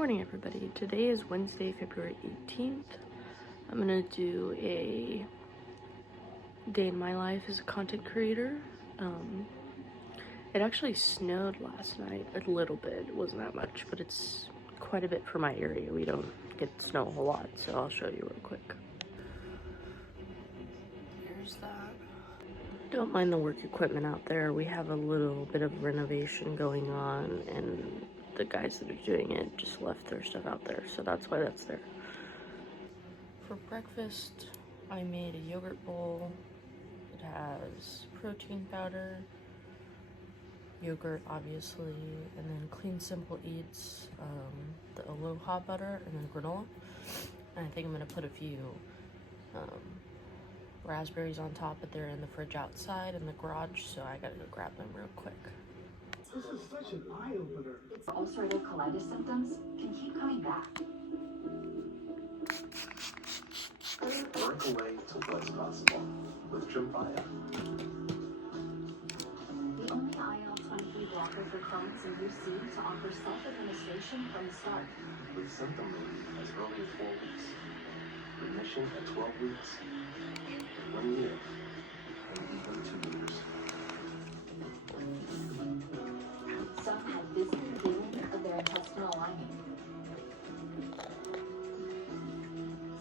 morning, everybody. Today is Wednesday, February 18th. I'm gonna do a day in my life as a content creator. It actually snowed last night a little bit. It wasn't that much, but it's quite a bit for my area. We don't get snow a whole lot, so I'll show you real quick. Here's that. Don't mind the work equipment out there. We have a little bit of renovation going on, and the guys that are doing it just left their stuff out there, so that's why that's there. For breakfast, I made a yogurt bowl. It has protein powder, yogurt obviously, and then Clean Simple Eats, the Aloha butter, and then granola. And I think I'm gonna put a few raspberries on top, but they're in the fridge outside in the garage, so I gotta go grab them real quick. This is such an eye-opener. Ulcerative colitis symptoms can keep coming back. Work away to what's possible with Trimpaya. The only IL-23 blocker for Crohn's and UC to offer self-administration from the start. With symptom relief as early as 4 weeks. Remission at 12 weeks. 1 year. And even 2 years. Some have visible healing of their intestinal lining.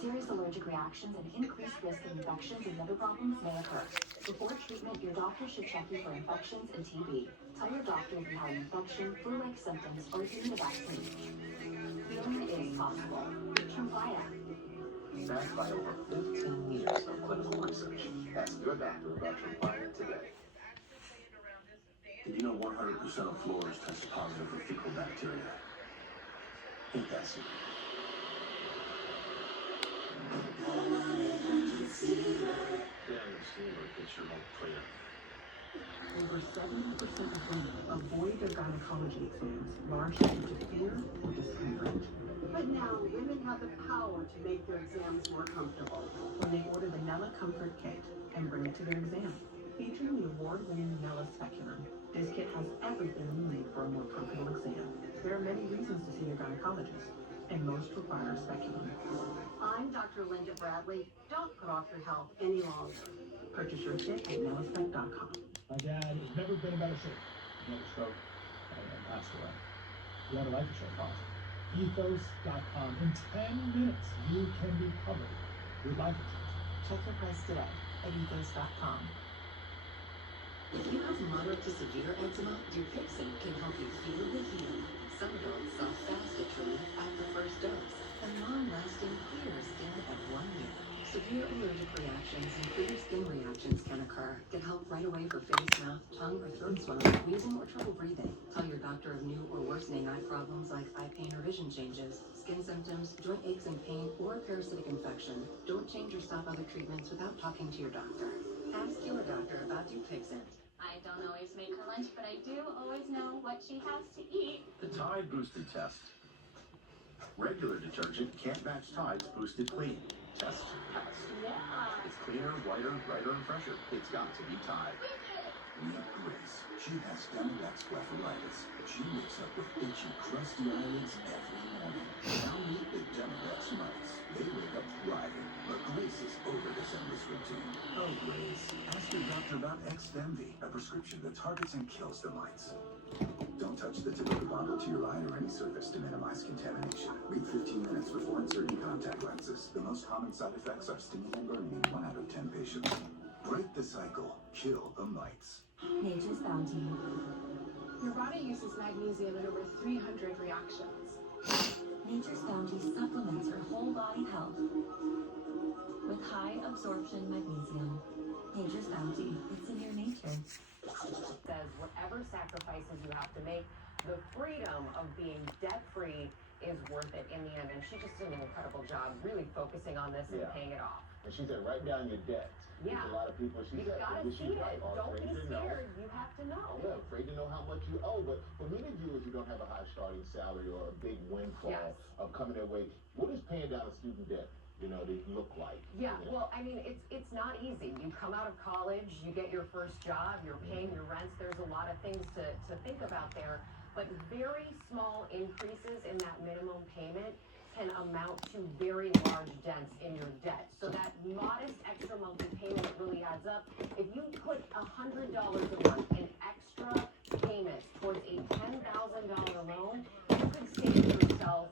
Serious allergic reactions and increased risk of infections and liver problems may occur. Before treatment, your doctor should check you for infections and TB. Tell your doctor if you have an infection, flu-like symptoms, or if you need a vaccine. Healing is possible with Trimpaya. Backed by over 15 years of clinical research. Ask your doctor about Trimpaya today. Did you know 100% of floors test positive for fecal bacteria? Ain't that simple? Daniel Steamer gets your home clear. Over 70% of women avoid their gynecology exams, largely due to fear or discomfort. But now women have the power to make their exams more comfortable. When they order the Nella Comfort Kit and bring it to their exam, featuring the award-winning Nella Speculum, this kit has everything you need for a more comfortable exam. There are many reasons to see your gynecologist, and most require a speculum. I'm Dr. Linda Bradley. Don't put off your health any longer. Purchase your kit at nellaspec.com. My dad has never been in better shape. He had a stroke and passed away. He had a life insurance policy. Ethos.com. In 10 minutes, you can be covered with life insurance. Check your price today at ethos.com. If you have moderate to severe eczema, Dupixent can help you feel the healing. Some adults saw fast relief after first dose, and long-lasting clear skin at 1 year. Severe allergic reactions, including skin reactions, can occur. Get help right away for face, mouth, tongue, or throat swelling, wheezing, or trouble breathing. Tell your doctor of new or worsening eye problems like eye pain or vision changes, skin symptoms, joint aches and pain, or a parasitic infection. Don't change or stop other treatments without talking to your doctor. Ask your doctor about Dupixent. I don't always make her lunch, but I do always know what she has to eat. The Tide Boosted Test. Regular detergent can't match Tide's Boosted Clean. Test passed. Yeah. It's cleaner, whiter, brighter, and fresher. It's got to be Tide. Meet Grace. She has Demodex blepharitis. She wakes up with itchy, crusty eyelids every morning. Now meet the Demodex mites. They wake up thriving, but Grace is over this endless routine. Oh, Grace, ask your doctor about Xdemvy, a prescription that targets and kills the mites. Don't touch the tip of the bottle to your eye or any surface to minimize contamination. Wait 15 minutes before inserting contact lenses. The most common side effects are stinging and burning in 1 out of 10 patients. Break the cycle. Kill the mites. Nature's Bounty. Your body uses magnesium in over 300 reactions. Nature's Bounty supplements your whole body health with high absorption magnesium. Nature's Bounty. It's in your nature. Says whatever sacrifices you have to make, the freedom of being debt-free is worth it in the end. And she just did an incredible job really focusing on this and paying it off. And she said, write down your debt. Yeah. There's a lot of people, she You said, gotta see it. right, Don't be afraid to know. scared. You have to know. Yeah, afraid to know how much you owe. But for many viewers who don't have a high starting salary or a big windfall of coming their way, what is paying down a student debt, they look like? Yeah, well, I mean, it's not easy. You come out of college, you get your first job, you're paying your rents. There's a lot of things to think about there. but very small increases in that minimum payment can amount to very large dents in your debt. So that modest extra monthly payment really adds up. If you put $100 a month in extra payments towards a $10,000 loan, you could save yourself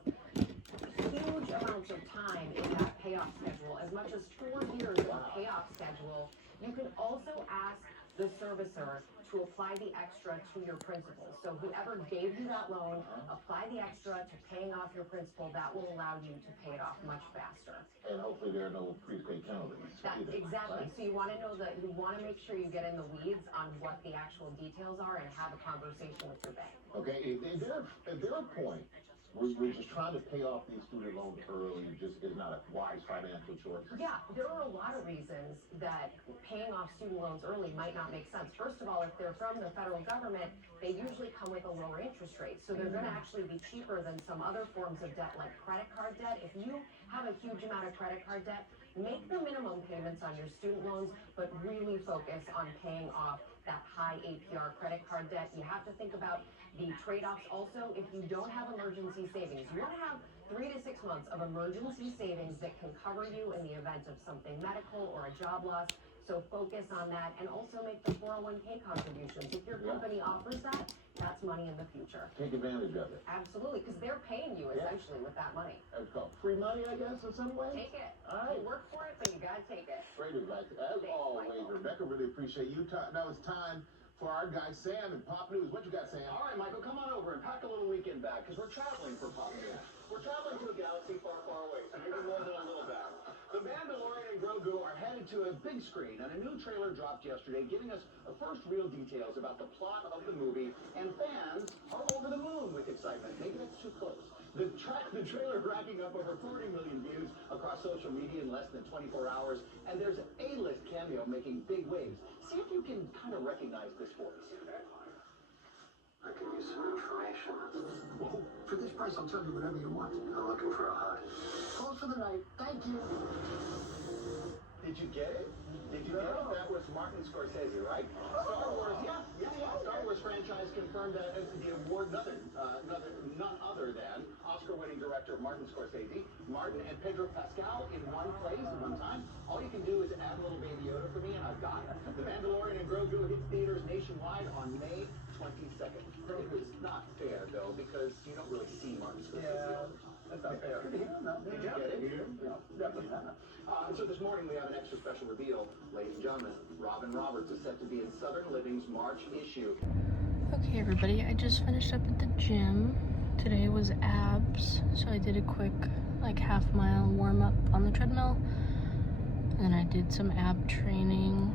huge amounts of time in that payoff schedule, as much as 4 years in the payoff schedule. You can also ask the servicer to apply the extra to your principal. So whoever gave you that loan, apply the extra to paying off your principal. That will allow you to pay it off much faster. And hopefully there are no prepaid penalties. That's exactly. So you want to know that you want to make sure you get in the weeds on what the actual details are and have a conversation with your bank. Okay, is there a point we're just trying to pay off these student loans early just is not a wise financial choice? Yeah, there are a lot of reasons that paying off student loans early might not make sense. First of all, if they're from the federal government, they usually come with a lower interest rate. So they're going to actually be cheaper than some other forms of debt like credit card debt. If you have a huge amount of credit card debt, make the minimum payments on your student loans, but really focus on paying off that high APR credit card debt. You have to think about the trade-offs also. If you don't have emergency savings, you want to have 3 to 6 months of emergency savings that can cover you in the event of something medical or a job loss. So focus on that, and also make the 401k contributions. If your company offers that, that's money in the future. Take advantage of it. Absolutely, because they're paying you essentially with that money. It's called free money, I guess, in some way. Take it. All right. You work for it, but you gotta take it. Great advice. As always, Rebecca, really appreciate you. Now it's time for our guy Sam and Pop News. What you got, Sam? All right, Michael, come on over and pack a little weekend bag, because we're traveling for Pop News. We're traveling to a galaxy far, far away, so maybe more than a little bag. The Mandalorian and Grogu are headed to a big screen, and a new trailer dropped yesterday, giving us the first real details about the plot of the movie, and fans are over the moon with excitement. Maybe that's too close. The trailer racking up over 40 million views across social media in less than 24 hours, and there's an A-list cameo making big waves. See if you can kind of recognize this voice. I can use some information. Whoa, for this price, I'll tell you whatever you want. I'm looking for a hut. Close for the night. Thank you. Did you get it? Did you get it? That was Martin Scorsese, right? Star Wars, yeah. Star Wars franchise confirmed that the award, none other than Oscar-winning director Martin Scorsese, Martin and Pedro Pascal in one place at one time. All you can do is add a little Baby Yoda for me, and I've got it. The Mandalorian and Grogu hits theaters nationwide on May 22nd. It was not fair, though, because you don't really see Martin Scorsese. Yeah, that's not fair. Did you get it? No, definitely not. So this morning we have an extra special reveal. Ladies and gentlemen, Robin Roberts is set to be in Southern Living's March issue. Okay everybody, I just finished up at the gym. Today was abs, so I did a quick like half-mile warm-up on the treadmill. And then I did some ab training.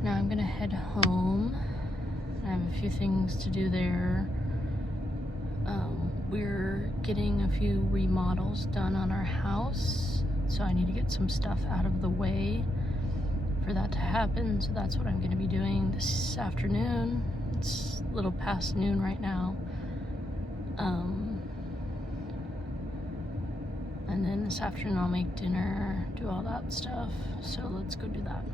Now I'm gonna head home. I have a few things to do there. We're getting a few remodels done on our house, so I need to get some stuff out of the way for that to happen. So that's what I'm going to be doing this afternoon. It's a little past noon right now. And then this afternoon I'll make dinner, do all that stuff. So let's go do that.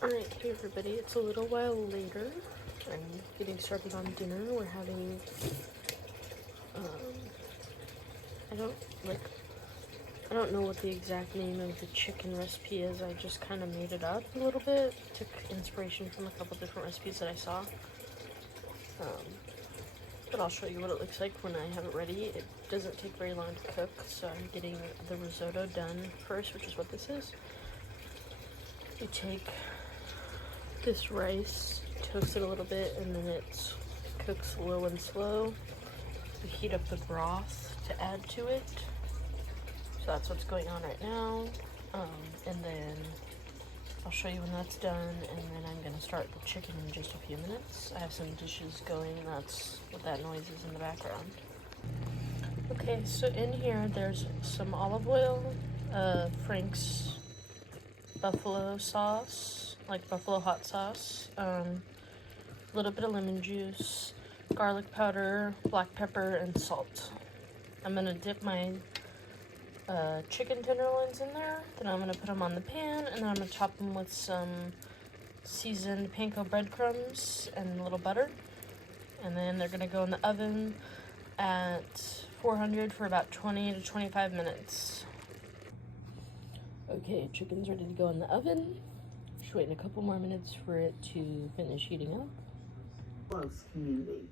Alright, hey everybody, it's a little while later. I'm getting started on dinner. We're having, I don't know what the exact name of the chicken recipe is. I just kind of made it up a little bit. Took inspiration from a couple different recipes that I saw. But I'll show you what it looks like when I have it ready. It doesn't take very long to cook, so I'm getting the risotto done first, which is what this is. You take this rice, toast it a little bit, and then it cooks low and slow. You heat up the broth to add to it. So that's what's going on right now. And then I'll show you when that's done, and then I'm gonna start the chicken in just a few minutes. I have some dishes going, that's what that noise is in the background. Okay, so in here there's some olive oil, Frank's buffalo sauce, like buffalo hot sauce, a little bit of lemon juice, garlic powder, black pepper, and salt. I'm gonna dip my chicken tenderloins in there, then I'm gonna put them on the pan, and then I'm gonna top them with some seasoned panko breadcrumbs and a little butter. And then they're gonna go in the oven at 400 for about 20 to 25 minutes. Okay, chicken's ready to go in the oven. Just waiting a couple more minutes for it to finish heating up. Close community.